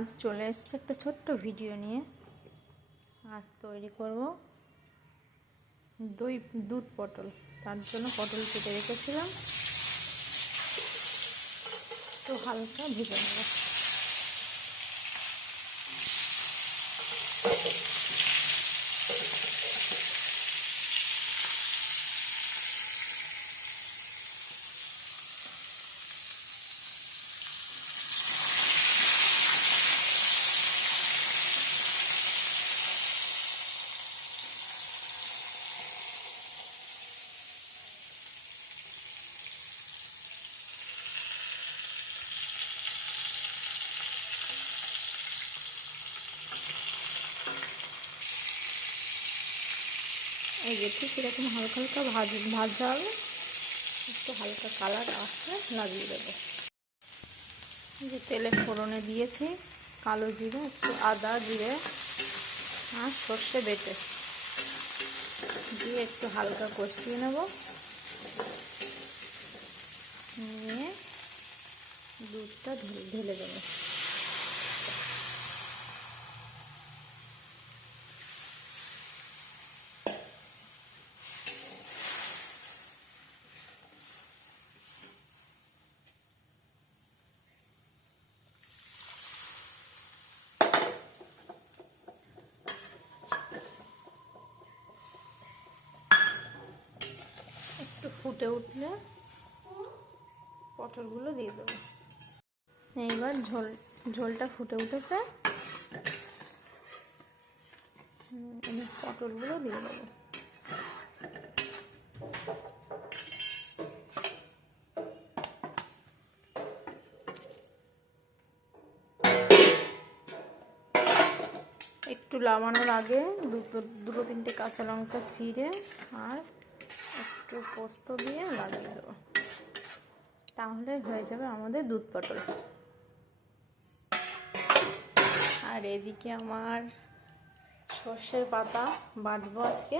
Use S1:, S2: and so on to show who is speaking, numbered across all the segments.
S1: আজ চলে এসছে একটা ছোট্ট ভিডিও নিয়ে। আজ তৈরি করব দই, দুধ পটল। তার জন্য পটল কেটে রেখেছিলাম। তো হালকা ভিজে নেব। এই যে ঠিক হালকা হালকা ভাজ, ভাজা হবে। একটু হালকা কালার আসলে লাগিয়ে দেবো। যে তেলে ফোড়নে দিয়েছি, কালো জিরে, একটু আদা জিরে আর সর্ষে বেটে। দিয়ে একটু হালকা কষিয়ে নেব। নিয়ে দুধটা ঢেলে দেবো একটু ফুটে উঠলে পটলগুলো দিয়ে দেবো। এইবার ঝোল, ঝোলটা ফুটে উঠেছে। পটলগুলো দিয়ে দেবো। একটু লাগানোর আগে দুটো দুটো তিনটে কাঁচা লঙ্কা চিড়ে আর একটু পোস্ত দিয়ে লাগিয়ে দেবো। তাহলে হয়ে যাবে আমাদের দুধ পটল। আর এদিকে আমার সর্ষের পাতা বাঁধবো আজকে।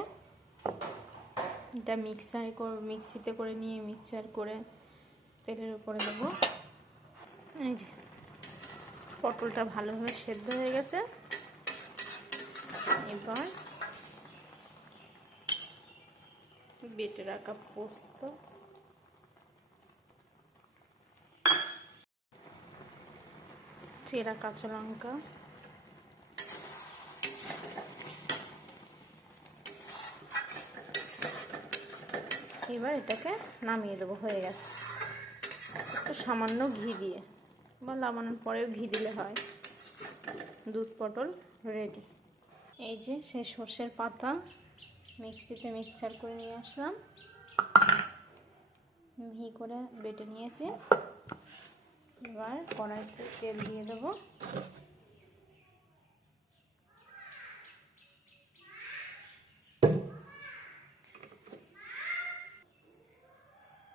S1: এটা মিক্সারে মিক্সিতে করে নিয়ে মিক্সচার করে তেলের উপরে দেবো। এই যে, পটলটা ভালোভাবে সেদ্ধ হয়ে গেছে। এবার বেটে রাখা পোস্ত চেরা কাঁচা লঙ্কা এবার এটাকে নামিয়ে দেবো, হয়ে গেছে। একটু সামান্য ঘি দিয়ে, বা নামানোর পরেও ঘি দিলে হয়। দুধ পটল রেডি এই যে সেই সর্ষের পাতা মিক্সিতে মিক্সচার করে নিয়ে আসলাম। মিহি করে বেটে নিয়েছি। এবার কড়াইতে তেল দিয়ে দেব।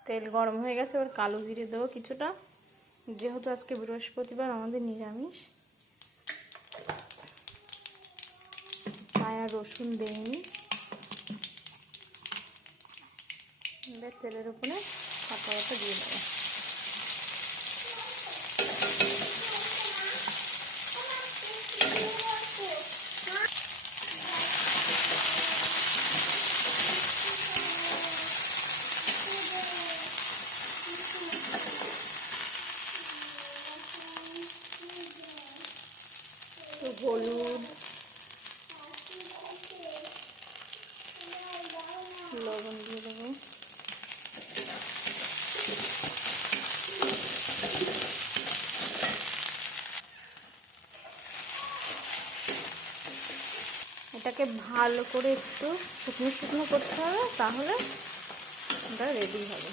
S1: তেল গরম হয়ে গেছে, এবার কালো জিরে দেবো কিছুটা। যেহেতু আজকে বৃহস্পতিবার, আমাদের নিরামিষ। আর রসুন দেয়নি এবার তেলের উপরে কাঁচা দিয়ে দেবো। হলুদ লবণ দিয়ে দেবো। এটাকে ভালো করে একটু শুকনো শুকনো করতে হবে তাহলে ওটা রেডি হবে।